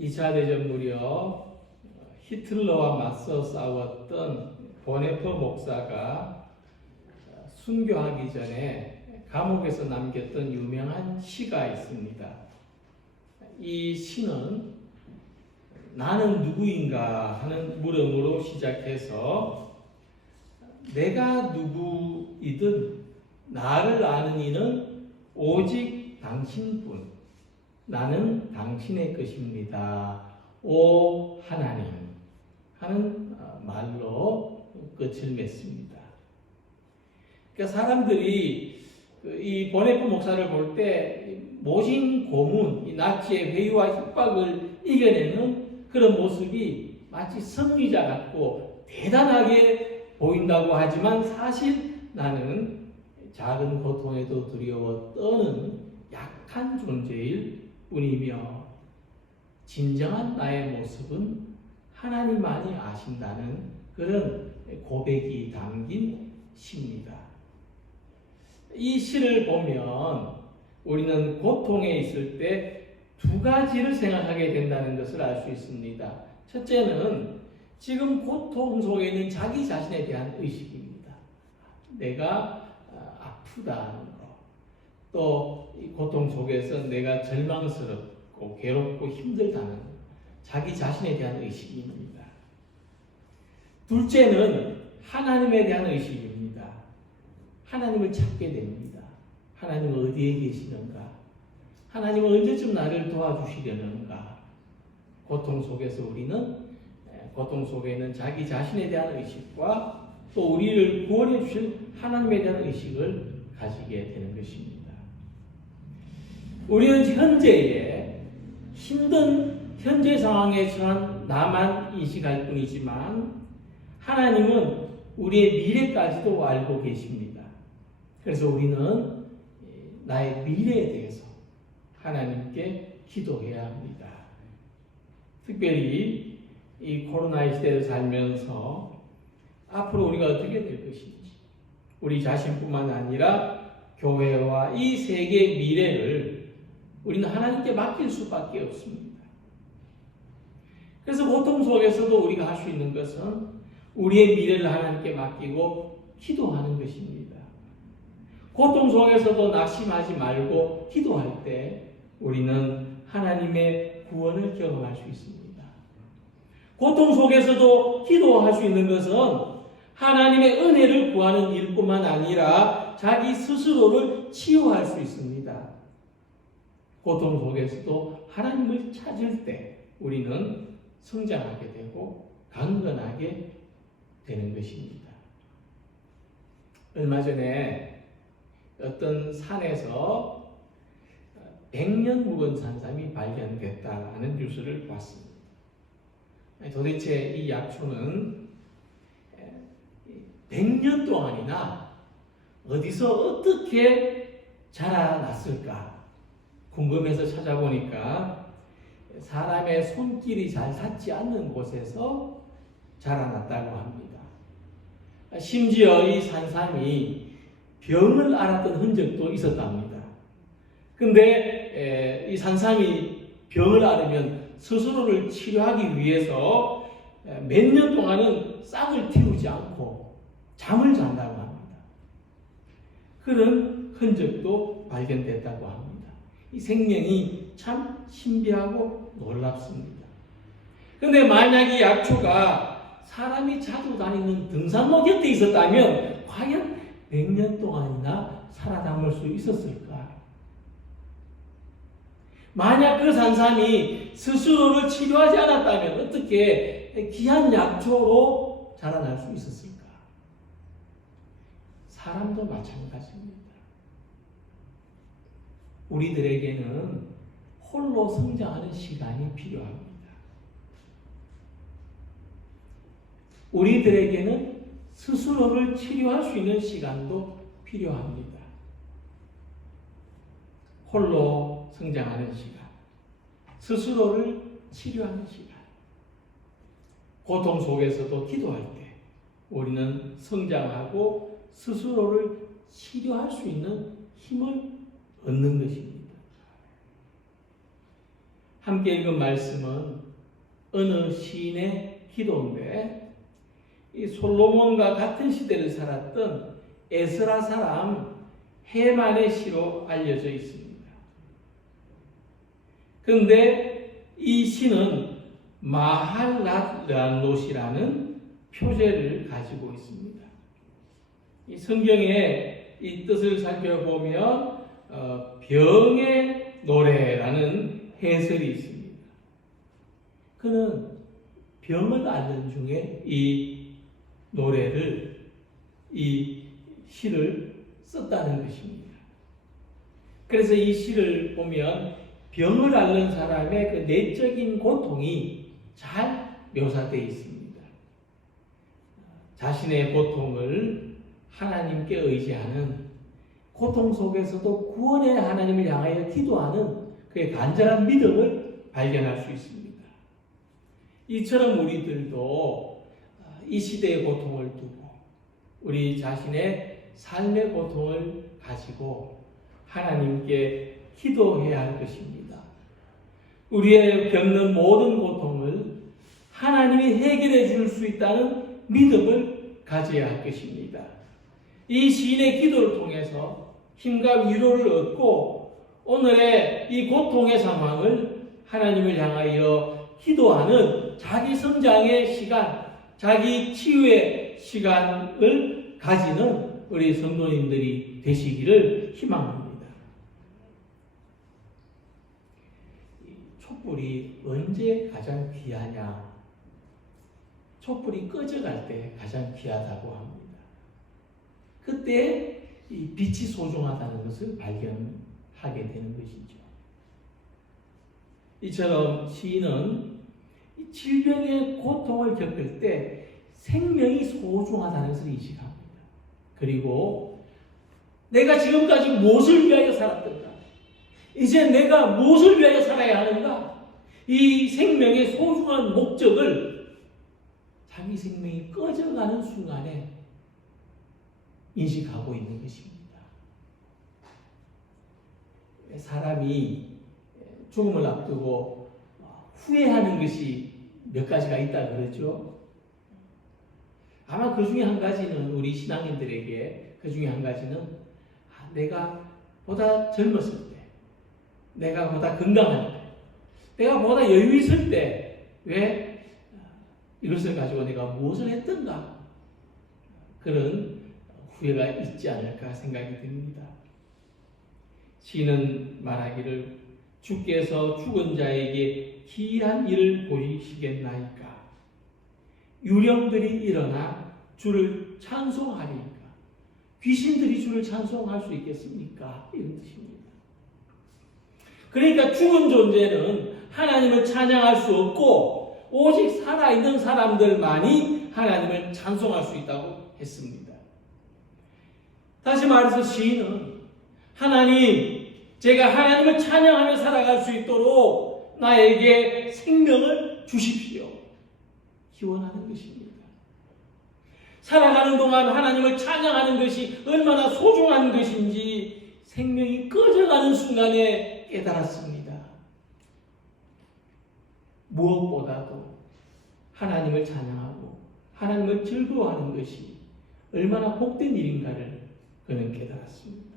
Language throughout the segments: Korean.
2차 대전 무렵 히틀러와 맞서 싸웠던 보네퍼 목사가 순교하기 전에 감옥에서 남겼던 유명한 시가 있습니다. 이 시는 나는 누구인가 하는 물음으로 시작해서 내가 누구이든 나를 아는 이는 오직 당신뿐, 나는 당신의 것입니다. 오 하나님 하는 말로 끝을 맺습니다. 그러니까 사람들이 이 보네퍼 목사를 볼 때 모진 고문, 이 나치의 회유와 협박을 이겨내는 그런 모습이 마치 승리자 같고 대단하게 보인다고 하지만 사실 나는 작은 고통에도 두려워 떠는 약한 존재일 뿐이며 진정한 나의 모습은 하나님만이 아신다는 그런 고백이 담긴 시입니다. 이 시를 보면 우리는 고통에 있을 때 두 가지를 생각하게 된다는 것을 알 수 있습니다. 첫째는 지금 고통 속에 있는 자기 자신에 대한 의식입니다. 내가 아프다는 것, 또 이 고통 속에서 내가 절망스럽고 괴롭고 힘들다는 자기 자신에 대한 의식입니다. 둘째는 하나님에 대한 의식입니다. 하나님을 찾게 됩니다. 하나님은 어디에 계시는가? 하나님은 언제쯤 나를 도와주시려는가? 고통 속에서 우리는 고통 속에 있는 자기 자신에 대한 의식과 또 우리를 구원해 주실 하나님에 대한 의식을 가지게 되는 것입니다. 우리는 현재에 힘든 현재 상황에 처한 나만 인식할 뿐이지만 하나님은 우리의 미래까지도 알고 계십니다. 그래서 우리는 나의 미래에 대해서 하나님께 기도해야 합니다. 특별히 이 코로나 시대를 살면서 앞으로 우리가 어떻게 될 것인지 우리 자신뿐만 아니라 교회와 이 세계의 미래를 우리는 하나님께 맡길 수밖에 없습니다. 그래서 고통 속에서도 우리가 할 수 있는 것은 우리의 미래를 하나님께 맡기고 기도하는 것입니다. 고통 속에서도 낙심하지 말고 기도할 때 우리는 하나님의 구원을 경험할 수 있습니다. 고통 속에서도 기도할 수 있는 것은 하나님의 은혜를 구하는 일뿐만 아니라 자기 스스로를 치유할 수 있습니다. 고통 속에서도 하나님을 찾을 때 우리는 성장하게 되고 강건하게 되는 것입니다. 얼마 전에 어떤 산에서 100년 묵은 산삼이 발견됐다는 뉴스를 봤습니다. 도대체 이 약초는 100년 동안이나 어디서 어떻게 자라났을까 궁금해서 찾아보니까 사람의 손길이 잘 닿지 않는 곳에서 자라났다고 합니다. 심지어 이 산삼이 병을 앓았던 흔적도 있었답니다. 근데 이 산삼이 병을 앓으면 스스로를 치료하기 위해서 몇 년 동안은 싹을 틔우지 않고 잠을 잔다고 합니다. 그런 흔적도 발견됐다고 합니다. 이 생명이 참 신비하고 놀랍습니다. 근데 만약 이 약초가 사람이 자주 다니는 등산로 곁에 있었다면 과연 100년 동안이나 살아남을 수 있었을까? 만약 그 산삼이 스스로를 치료하지 않았다면 어떻게 귀한 약초로 자라날 수 있었을까? 사람도 마찬가지입니다. 우리들에게는 홀로 성장하는 시간이 필요합니다. 우리들에게는 스스로를 치료할 수 있는 시간도 필요합니다. 홀로 성장하는 시간, 스스로를 치료하는 시간, 고통 속에서도 기도할 때 우리는 성장하고 스스로를 치료할 수 있는 힘을 얻는 것입니다. 함께 읽은 말씀은 어느 시인의 기도인데, 이 솔로몬과 같은 시대를 살았던 에스라 사람 헤만의 시로 알려져 있습니다. 그런데 이 시는 마할랏란롯이라는 표제를 가지고 있습니다. 이 성경의 이 뜻을 살펴보면 병의 노래라는 해설이 있습니다. 그는 병을 앓는 중에 이 노래를, 이 시를 썼다는 것입니다. 그래서 이 시를 보면 병을 앓는 사람의 그 내적인 고통이 잘 묘사되어 있습니다. 자신의 고통을 하나님께 의지하는, 고통 속에서도 구원의 하나님을 향하여 기도하는 그의 간절한 믿음을 발견할 수 있습니다. 이처럼 우리들도 이 시대의 고통을 두고 우리 자신의 삶의 고통을 가지고 하나님께 기도해야 할 것입니다. 우리의 겪는 모든 고통을 하나님이 해결해 줄 수 있다는 믿음을 가져야 할 것입니다. 이 시인의 기도를 통해서 힘과 위로를 얻고 오늘의 이 고통의 상황을 하나님을 향하여 기도하는 자기 성장의 시간, 자기 치유의 시간을 가지는 우리 성도님들이 되시기를 희망합니다. 촛불이 언제 가장 귀하냐? 촛불이 꺼져갈 때 가장 귀하다고 합니다. 그때 이 빛이 소중하다는 것을 발견하게 되는 것이죠. 이처럼 시인은 질병의 고통을 겪을 때 생명이 소중하다는 것을 인식합니다. 그리고 내가 지금까지 무엇을 위하여 살았던가? 이제 내가 무엇을 위하여 살아야 하는가? 이 생명의 소중한 목적을 자기 생명이 꺼져가는 순간에 인식하고 있는 것입니다. 사람이 죽음을 앞두고 후회하는 것이 몇 가지가 있다 그러죠. 아마 그 중에 한 가지는, 우리 신앙인들에게 그 중에 한 가지는 내가 보다 젊었을 때, 내가 보다 건강할 때, 내가 보다 여유 있을 때 왜 이것을 가지고 내가 무엇을 했던가, 그런 후회가 있지 않을까 생각이 듭니다. 시인은 말하기를 주께서 죽은 자에게 기이한 일을 보이시겠나이까? 유령들이 일어나 주를 찬송하리이까? 귀신들이 주를 찬송할 수 있겠습니까? 이런 뜻입니다. 그러니까 죽은 존재는 하나님을 찬양할 수 없고 오직 살아있는 사람들만이 하나님을 찬송할 수 있다고 했습니다. 다시 말해서 시인은 하나님, 제가 하나님을 찬양하며 살아갈 수 있도록 나에게 생명을 주십시오, 기원하는 것입니다. 살아가는 동안 하나님을 찬양하는 것이 얼마나 소중한 것인지 생명이 꺼져가는 순간에 깨달았습니다. 무엇보다도 하나님을 찬양하고 하나님을 즐거워하는 것이 얼마나 복된 일인가를 그는 깨달았습니다.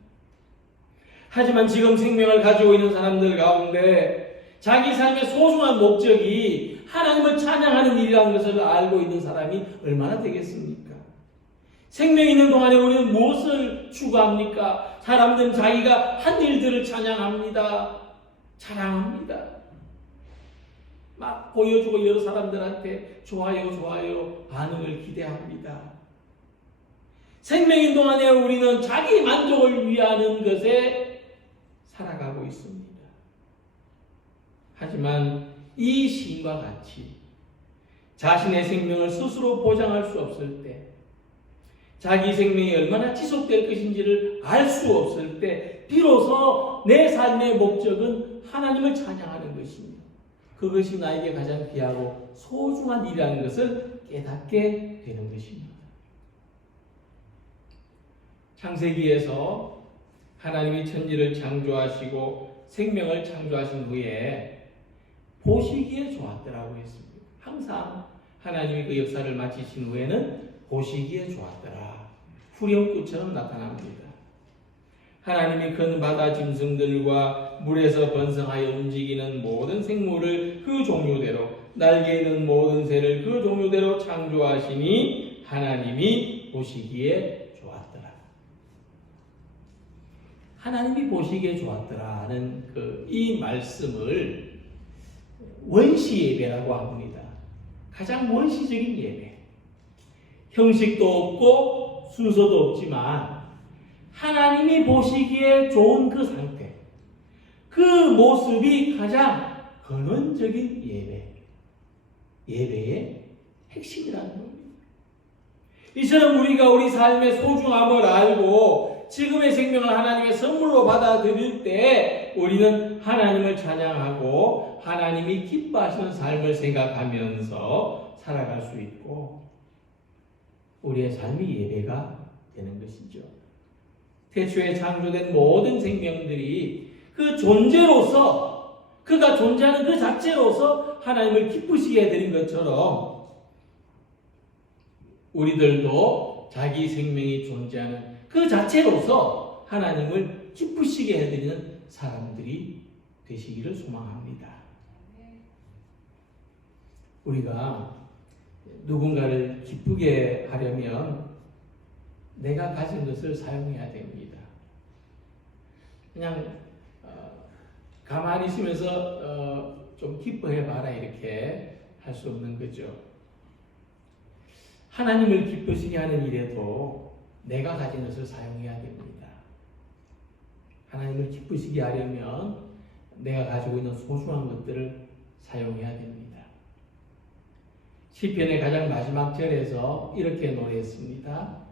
하지만 지금 생명을 가지고 있는 사람들 가운데 자기 삶의 소중한 목적이 하나님을 찬양하는 일이라는 것을 알고 있는 사람이 얼마나 되겠습니까? 생명이 있는 동안에 우리는 무엇을 추구합니까? 사람들은 자기가 한 일들을 찬양합니다. 자랑합니다. 막 보여주고 여러 사람들한테 좋아요, 좋아요 반응을 기대합니다. 생명인 동안에 우리는 자기 만족을 위하는 것에 살아가고 있습니다. 하지만 이 시인과 같이 자신의 생명을 스스로 보장할 수 없을 때, 자기 생명이 얼마나 지속될 것인지를 알 수 없을 때 비로소 내 삶의 목적은 하나님을 찬양하는 것입니다. 그것이 나에게 가장 귀하고 소중한 일이라는 것을 깨닫게 되는 것입니다. 창세기에서 하나님이 천지를 창조하시고 생명을 창조하신 후에 보시기에 좋았더라고 했습니다. 항상 하나님이 그 역사를 마치신 후에는 보시기에 좋았더라. 후렴구처럼 나타납니다. 하나님이 큰 바다 짐승들과 물에서 번성하여 움직이는 모든 생물을 그 종류대로, 날개 있는 모든 새를 그 종류대로 창조하시니 하나님이 보시기에 좋았더라. 하나님이 보시기에 좋았더라는 이 말씀을 원시 예배라고 합니다. 가장 원시적인 예배. 형식도 없고 순서도 없지만 하나님이 보시기에 좋은 그 상태, 그 모습이 가장 근원적인 예배의 핵심이라는 겁니다. 이처럼 우리가 우리 삶의 소중함을 알고 지금의 생명을 하나님의 선물로 받아들일 때 우리는 하나님을 찬양하고 하나님이 기뻐하시는 삶을 생각하면서 살아갈 수 있고 우리의 삶이 예배가 되는 것이죠. 태초에 창조된 모든 생명들이 그 존재로서, 그가 존재하는 그 자체로서 하나님을 기쁘시게 해드린 것처럼 우리들도 자기 생명이 존재하는 그 자체로서 하나님을 기쁘시게 해드리는 사람들이 되시기를 소망합니다. 우리가 누군가를 기쁘게 하려면 내가 가진 것을 사용해야 됩니다. 그냥 가만히 있으면서 좀 기뻐해봐라 이렇게 할 수 없는 거죠. 하나님을 기쁘시게 하는 일에도 내가 가진 것을 사용해야 됩니다. 하나님을 기쁘시게 하려면 내가 가지고 있는 소중한 것들을 사용해야 됩니다. 시편의 가장 마지막 절에서 이렇게 노래했습니다.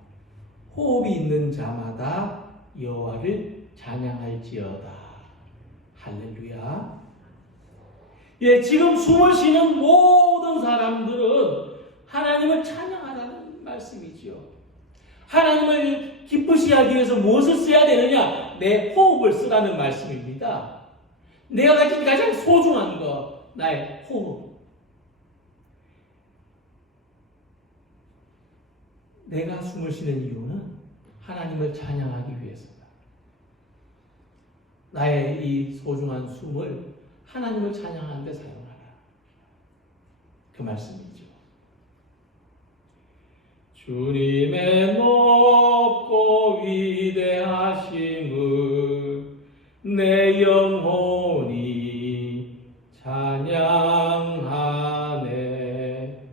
호흡이 있는 자마다 여호와를 찬양할지어다. 할렐루야. 예, 지금 숨을 쉬는 모든 사람들은 하나님을 찬양하라는 말씀이지요. 하나님을 기쁘시게 하기 위해서 무엇을 써야 되느냐? 내 호흡을 쓰라는 말씀입니다. 내가 가진 가장 소중한 것, 나의 호흡. 내가 숨을 쉬는 이유는 하나님을 찬양하기 위해서다. 나의 이 소중한 숨을 하나님을 찬양하는 데 사용하라. 그 말씀이죠. 주님의 높고 위대하심을 내 영혼이 찬양하네.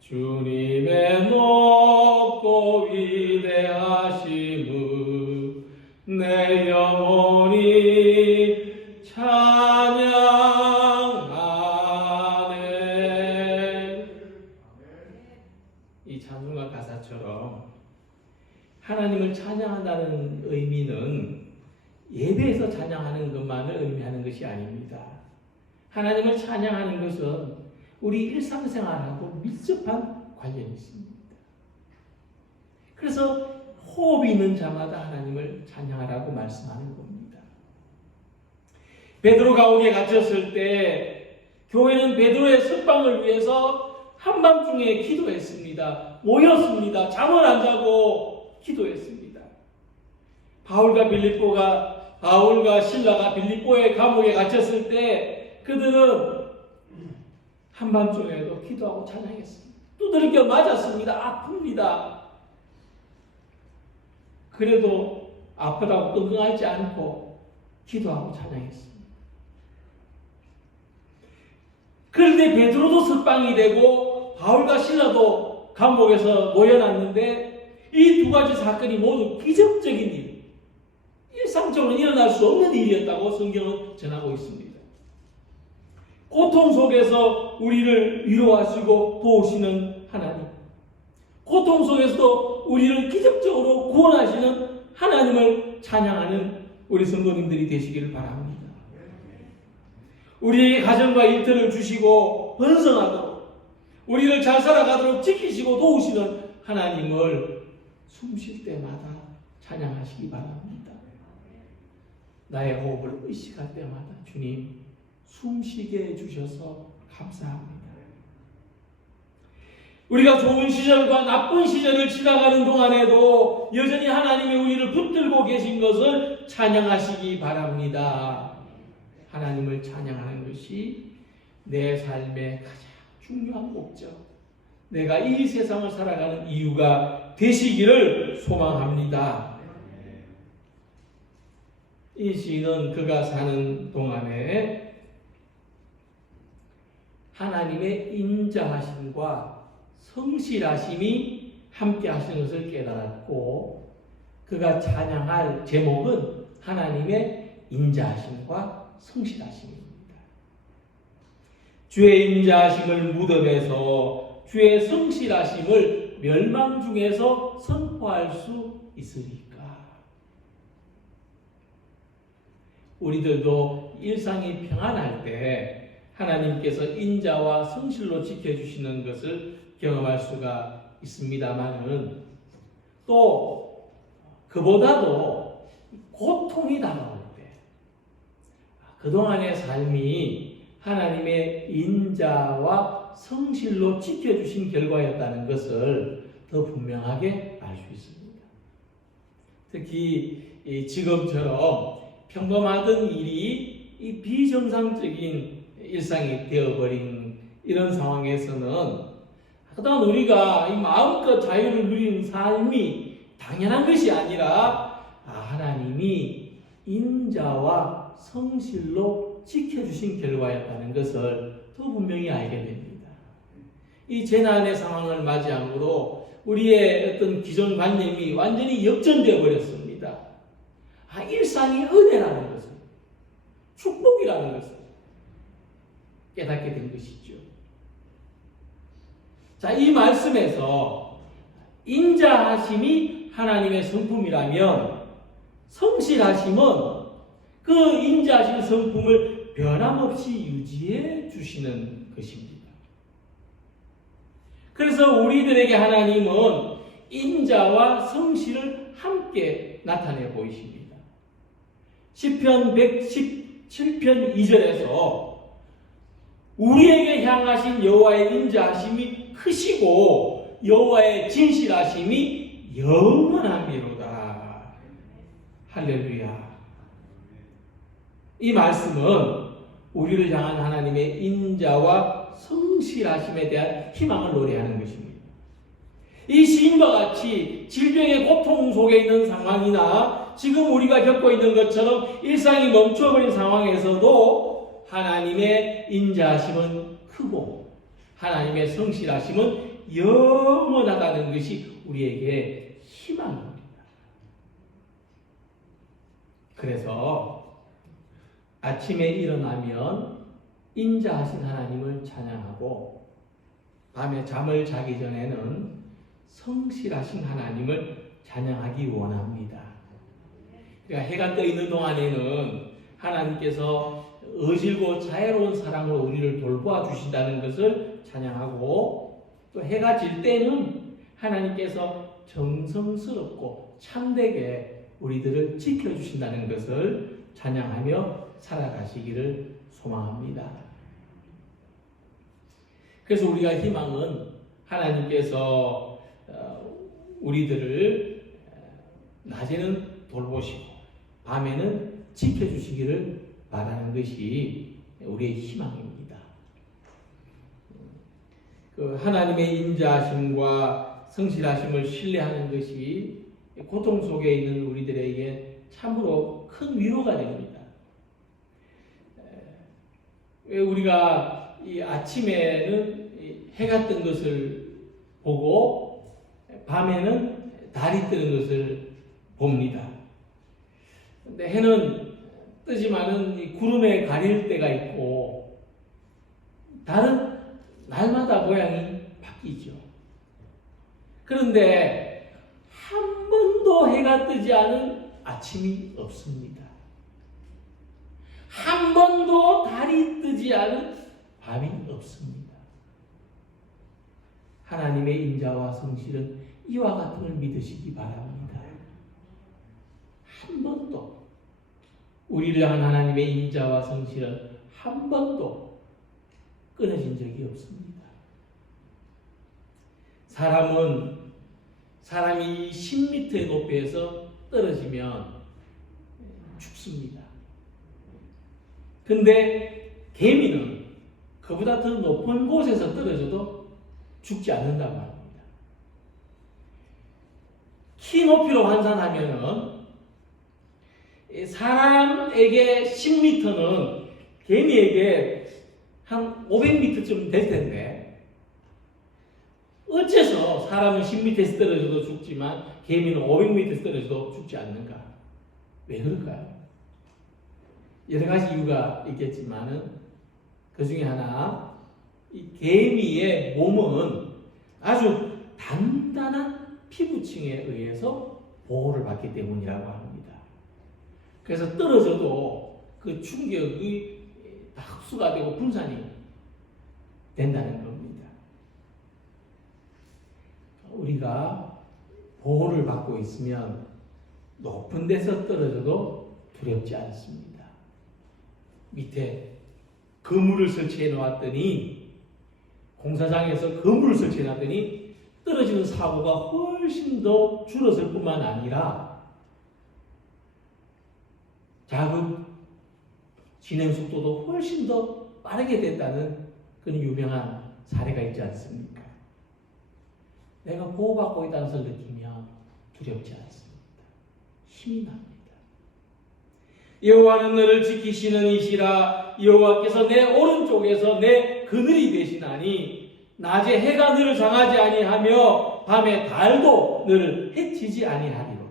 주님의 높고 위대하심을 내 영혼이 찬양하네. 이 찬송가 가사처럼 하나님을 찬양한다는 의미는 예배에서 찬양하는 것만을 의미하는 것이 아닙니다. 하나님을 찬양하는 것은 우리 일상생활하고 밀접한 관련이 있습니다. 그래서 호흡이 있는 자마다 하나님을 찬양하라고 말씀하는 겁니다. 베드로 감옥에 갇혔을 때 교회는 베드로의 석방을 위해서 한밤중에 기도했습니다. 모였습니다. 잠을 안 자고 기도했습니다. 바울과 신라가 빌립보의 감옥에 갇혔을 때 그들은 한밤중에도 기도하고 찬양했습니다. 두드려 맞았습니다. 아픕니다. 그래도 아프다고 끙끙 앓지 않고 기도하고 찬양했습니다. 그런데 베드로도 석방이 되고 바울과 신라도 감옥에서 모여놨는데 이 두 가지 사건이 모두 기적적인 일, 일상적으로 일어날 수 없는 일이었다고 성경은 전하고 있습니다. 고통 속에서 우리를 위로하시고 도우시는 하나님, 고통 속에서도 우리를 기적적으로 구원하시는 하나님을 찬양하는 우리 성도님들이 되시기를 바랍니다. 우리에게 가정과 일터를 주시고 번성하도록 우리를 잘 살아가도록 지키시고 도우시는 하나님을 숨 쉴 때마다 찬양하시기 바랍니다. 나의 호흡을 의식할 때마다 주님 숨쉬게 해주셔서 감사합니다. 우리가 좋은 시절과 나쁜 시절을 지나가는 동안에도 여전히 하나님이 우리를 붙들고 계신 것을 찬양하시기 바랍니다. 하나님을 찬양하는 것이 내 삶의 가장 중요한 목적, 내가 이 세상을 살아가는 이유가 되시기를 소망합니다. 이 시인은 그가 사는 동안에 하나님의 인자하심과 성실하심이 함께 하시는 것을 깨달았고, 그가 찬양할 제목은 하나님의 인자하심과 성실하심입니다. 주의 인자하심을 무덤에서, 주의 성실하심을 멸망 중에서 선포할 수 있으리까? 우리들도 일상이 평안할 때 하나님께서 인자와 성실로 지켜주시는 것을 경험할 수가 있습니다만은, 또 그보다도 고통이 다가올 때 그동안의 삶이 하나님의 인자와 성실로 지켜주신 결과였다는 것을 더 분명하게 알 수 있습니다. 특히 지금처럼 평범하던 일이 비정상적인 일상이 되어버린 이런 상황에서는 그동안 우리가 이 마음껏 자유를 누리는 삶이 당연한 것이 아니라 하나님이 인자와 성실로 지켜주신 결과였다는 것을 더 분명히 알게 됩니다. 이 재난의 상황을 맞이함으로 우리의 어떤 기존관념이 완전히 역전되어 버렸습니다. 일상이 은혜라는 것을, 축복이라는 것을 깨닫게 된 것이죠. 자, 이 말씀에서 인자하심이 하나님의 성품이라면 성실하심은 그 인자하신 성품을 변함없이 유지해 주시는 것입니다. 그래서 우리들에게 하나님은 인자와 성실을 함께 나타내 보이십니다. 시편 117편 2절에서 우리에게 향하신 여호와의 인자하심이 크시고 여호와의 진실하심이 영원함이로다. 할렐루야. 이 말씀은 우리를 향한 하나님의 인자와 성실하심에 대한 희망을 노래하는 것입니다. 이 시인과 같이 질병의 고통 속에 있는 상황이나 지금 우리가 겪고 있는 것처럼 일상이 멈춰버린 상황에서도 하나님의 인자하심은 크고 하나님의 성실하심은 영원하다는 것이 우리에게 희망입니다. 그래서 아침에 일어나면 인자하신 하나님을 찬양하고 밤에 잠을 자기 전에는 성실하신 하나님을 찬양하기 원합니다. 그러니까 해가 떠 있는 동안에는 하나님께서 어질고 자애로운 사랑으로 우리를 돌보아 주신다는 것을 찬양하고, 또 해가 질 때는 하나님께서 정성스럽고 참되게 우리들을 지켜주신다는 것을 찬양하며 살아가시기를 소망합니다. 그래서 우리가 희망은 하나님께서 우리들을 낮에는 돌보시고 밤에는 지켜주시기를 바라는 것이 우리의 희망입니다. 그 하나님의 인자하심과 성실하심을 신뢰하는 것이 고통 속에 있는 우리들에게 참으로 큰 위로가 됩니다. 왜 우리가 이 아침에는 해가 뜬 것을 보고 밤에는 달이 뜨는 것을 봅니다. 근데 해는 뜨지만은 이 구름에 가릴 때가 있고 달은 날마다 모양이 바뀌죠. 그런데 한 번도 해가 뜨지 않은 아침이 없습니다. 한 번도 달이 뜨지 않은 밤이 없습니다. 하나님의 인자와 성실은 이와 같은 걸 믿으시기 바랍니다. 한 번도 우리를 향한 하나님의 인자와 성실은 한 번도 끊어진 적이 없습니다. 사람이 10m의 높이에서 떨어지면 죽습니다. 근데 개미는 그보다 더 높은 곳에서 떨어져도 죽지 않는다고 합니다. 키 높이로 환산하면은 사람에게 10m는 개미에게 한 500m쯤 될 텐데 어째서 사람은 10m에서 떨어져도 죽지만 개미는 500m에서 떨어져도 죽지 않는가? 왜 그럴까요? 여러 가지 이유가 있겠지만은 그 중에 하나, 이 개미의 몸은 아주 단단한 피부층에 의해서 보호를 받기 때문이라고 합니다. 그래서 떨어져도 그 충격이 다 흡수가 되고 분산이 된다는 겁니다. 우리가 보호를 받고 있으면 높은 데서 떨어져도 두렵지 않습니다. 밑에 그물을 설치해 놓았더니, 공사장에서 그물을 설치해 놨더니 떨어지는 사고가 훨씬 더 줄었을 뿐만 아니라 작업 진행 속도도 훨씬 더 빠르게 됐다는 그런 유명한 사례가 있지 않습니까? 내가 보호받고 있다는 것을 느끼면 두렵지 않습니다. 힘이 납니다. 여호와는 너를 지키시는 이시라. 여호와께서 내 오른쪽에서 내 그늘이 되시나니 낮에 해가 너를 장하지 아니하며 밤에 달도 너를 해치지 아니하리로다.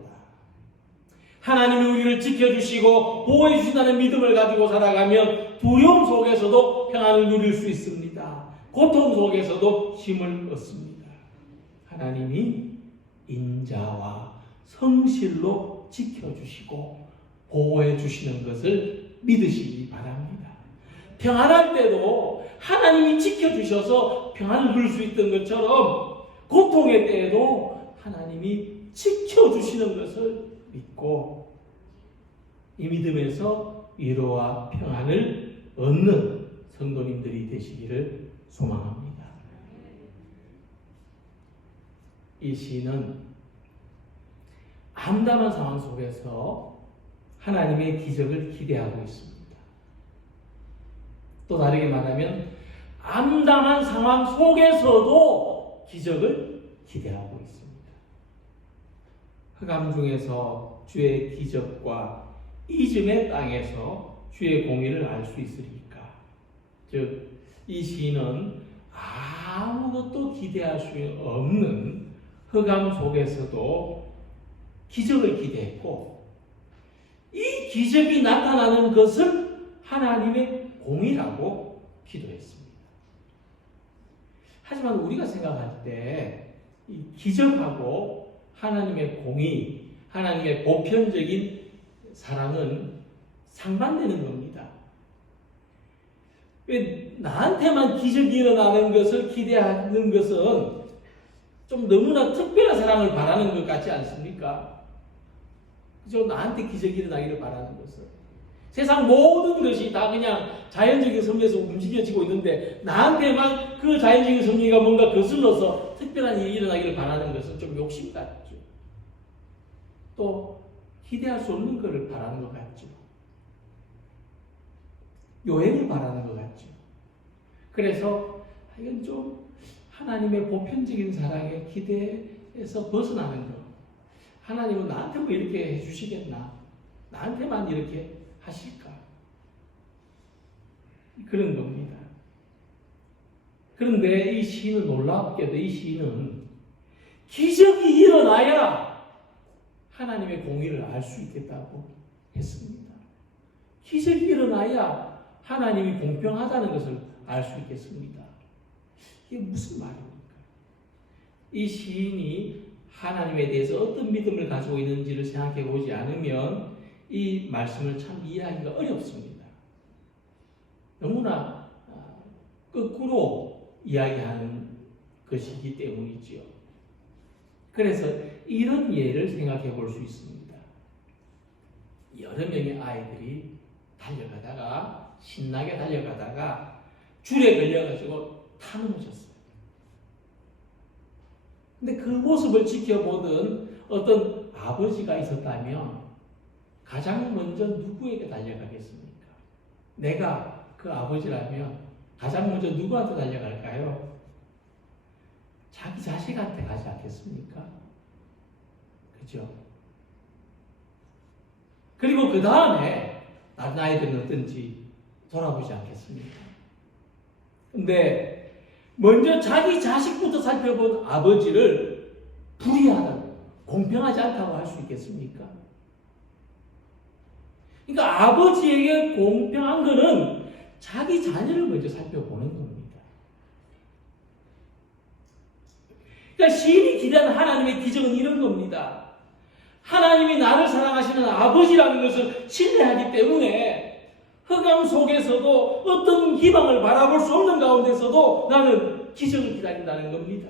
하나님이 우리를 지켜주시고 보호해 주신다는 믿음을 가지고 살아가면 두려움 속에서도 평안을 누릴 수 있습니다. 고통 속에서도 힘을 얻습니다. 하나님이 인자와 성실로 지켜주시고 보호해 주시는 것을 믿으시기 바랍니다. 평안할 때도 하나님이 지켜주셔서 평안을 누릴 수 있던 것처럼 고통의 때에도 하나님이 지켜주시는 것을 믿고 이 믿음에서 위로와 평안을 얻는 성도님들이 되시기를 소망합니다. 이 시인은 암담한 상황 속에서 하나님의 기적을 기대하고 있습니다. 또 다르게 말하면 암담한 상황 속에서도 기적을 기대하고 있습니다. 흑암 중에서 주의 기적과 이즘의 땅에서 주의 공의를 알 수 있으리까? 즉, 이 시인은 아무것도 기대할 수 없는 흑암 속에서도 기적을 기대했고, 이 기적이 나타나는 것을 하나님의 공의라고 기도했습니다. 하지만 우리가 생각할 때 이 기적하고 하나님의 공의, 하나님의 보편적인 사랑은 상반되는 겁니다. 왜 나한테만 기적이 일어나는 것을 기대하는 것은 좀 너무나 특별한 사랑을 바라는 것 같지 않습니까? 그죠? 나한테 기적이 일어나기를 바라는 것은. 세상 모든 것이 다 그냥 자연적인 섭리에서 움직여지고 있는데 나한테만 그 자연적인 섭리가 뭔가 거슬러서 특별한 일이 일어나기를 바라는 것은 좀 욕심 같죠. 또 기대할 수 없는 것을 바라는 것 같죠. 요행을 바라는 것 같죠. 그래서 이건 좀 하나님의 보편적인 사랑의 기대에서 벗어나는 것. 하나님은 나한테 뭐 이렇게 해주시겠나? 나한테만 이렇게 하실까? 그런 겁니다. 그런데 이 시인은 놀랍게도 이 시인은 기적이 일어나야 하나님의 공의를 알 수 있겠다고 했습니다. 기적이 일어나야 하나님이 공평하다는 것을 알 수 있겠습니다. 이게 무슨 말입니까? 이 시인이 하나님에 대해서 어떤 믿음을 가지고 있는지를 생각해 보지 않으면 이 말씀을 참 이해하기가 어렵습니다. 너무나 거꾸로 이야기하는 것이기 때문이지요. 그래서 이런 예를 생각해 볼 수 있습니다. 여러 명의 아이들이 달려가다가 신나게 달려가다가 줄에 걸려가지고 타 넘어졌어요. 근데 그 모습을 지켜보던 어떤 아버지가 있었다면 가장 먼저 누구에게 달려가겠습니까? 내가 그 아버지라면 가장 먼저 누구한테 달려갈까요? 자기 자식한테 가지 않겠습니까? 그죠? 그리고 그 다음에 다른 아이들은 어떤지 돌아보지 않겠습니까? 근데 먼저 자기 자식부터 살펴본 아버지를 불의하다, 공평하지 않다고 할 수 있겠습니까? 그러니까 아버지에게 공평한 것은 자기 자녀를 먼저 살펴보는 겁니다. 그러니까 시인이 기대하는 하나님의 기적은 이런 겁니다. 하나님이 나를 사랑하시는 아버지라는 것을 신뢰하기 때문에 흑암 속에서도 어떤 희망을 바라볼 수 없는 가운데서도 나는 기적을 기다린다는 겁니다.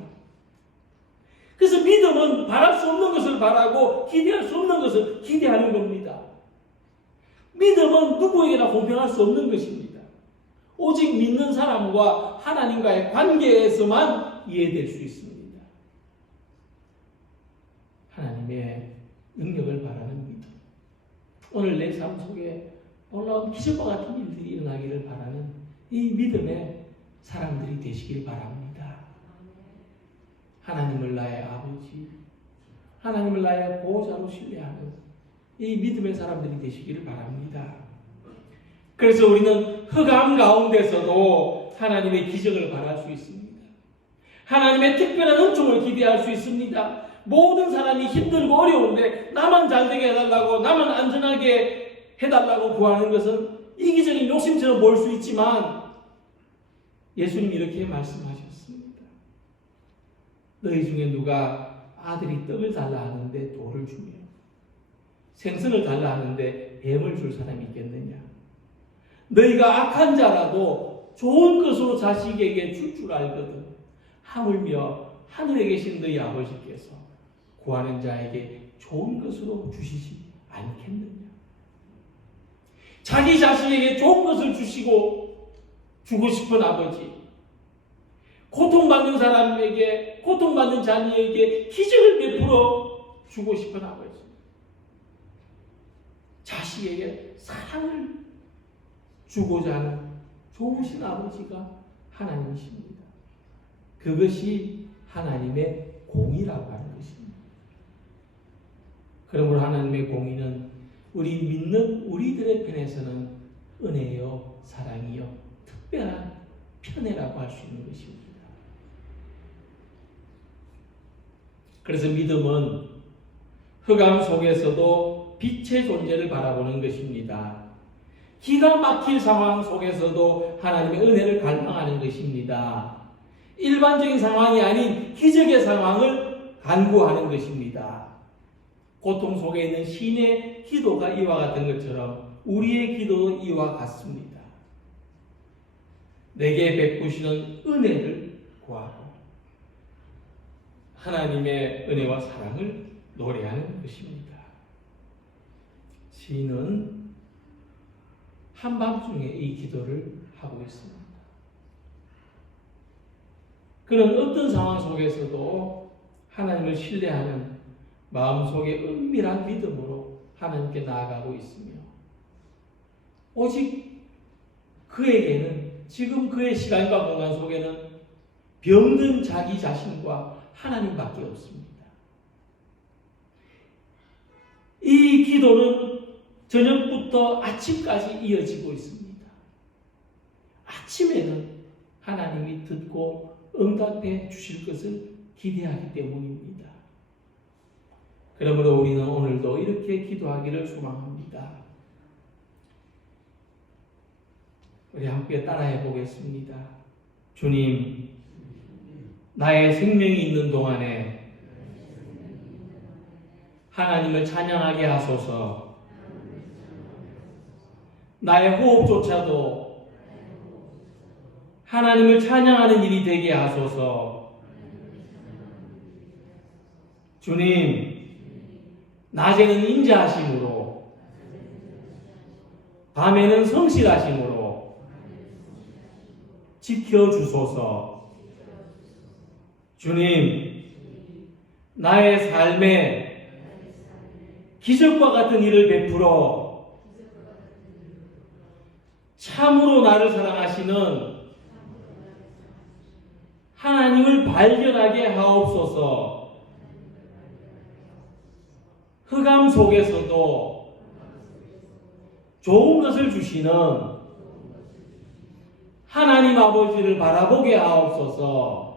그래서 믿음은 바랄 수 없는 것을 바라고 기대할 수 없는 것을 기대하는 겁니다. 믿음은 누구에게나 공평할 수 없는 것입니다. 오직 믿는 사람과 하나님과의 관계에서만 이해될 수 있습니다. 하나님의 능력을 바라는 믿음. 오늘 내 삶 속에 놀라운 기적과 같은 일들이 일어나기를 바라는 이 믿음의 사람들이 되시길 바랍니다. 하나님을 나의 아버지, 하나님을 나의 보호자로 신뢰하는 이 믿음의 사람들이 되시기를 바랍니다. 그래서 우리는 흑암 가운데서도 하나님의 기적을 바랄 수 있습니다. 하나님의 특별한 은총을 기대할 수 있습니다. 모든 사람이 힘들고 어려운데 나만 잘되게 해달라고, 나만 안전하게 해달라고 구하는 것은 이기적인 욕심처럼 보일 수 있지만 예수님이 이렇게 말씀하셨습니다. 너희 중에 누가 아들이 떡을 달라 하는데 돌을 주며 생선을 달라 하는데 뱀을 줄 사람이 있겠느냐? 너희가 악한 자라도 좋은 것으로 자식에게 줄 줄 알거든. 하물며 하늘에 계신 너희 아버지께서 구하는 자에게 좋은 것으로 주시지 않겠느냐? 자기 자식에게 좋은 것을 주고 싶은 아버지, 고통받는 사람에게, 고통받는 자녀에게 기적을 베풀어 주고 싶은 아버지, 자식에게 사랑을 주고자 하는 좋으신 아버지가 하나님이십니다. 그것이 하나님의 공의라고 하는 것입니다. 그러므로 하나님의 공의는 우리 믿는 우리들의 편에서는 은혜요, 사랑이요, 특별한 편애라고 할 수 있는 것입니다. 그래서 믿음은 흑암 속에서도 빛의 존재를 바라보는 것입니다. 기가 막힐 상황 속에서도 하나님의 은혜를 갈망하는 것입니다. 일반적인 상황이 아닌 기적의 상황을 간구하는 것입니다. 고통 속에 있는 신의 기도가 이와 같은 것처럼 우리의 기도도 이와 같습니다. 내게 베푸시는 은혜를 구하고 하나님의 은혜와 사랑을 노래하는 것입니다. 시인은 한밤중에 이 기도를 하고 있습니다. 그는 어떤 상황 속에서도 하나님을 신뢰하는 마음속에 은밀한 믿음으로 하나님께 나아가고 있으며 오직 그에게는 지금 그의 시간과 공간 속에는 병든 자기 자신과 하나님밖에 없습니다. 이 기도는 저녁부터 아침까지 이어지고 있습니다. 아침에는 하나님이 듣고 응답해 주실 것을 기대하기 때문입니다. 그러므로 우리는 오늘도 이렇게 기도하기를 소망합니다. 우리 함께 따라해 보겠습니다. 주님, 나의 생명이 있는 동안에 하나님을 찬양하게 하소서. 나의 호흡조차도 하나님을 찬양하는 일이 되게 하소서. 주님, 낮에는 인자하심으로 밤에는 성실하심으로 지켜주소서. 주님, 나의 삶에 기적과 같은 일을 베풀어 참으로 나를 사랑하시는 하나님을 발견하게 하옵소서. 흑암 속에서도 좋은 것을 주시는 하나님 아버지를 바라보게 하옵소서.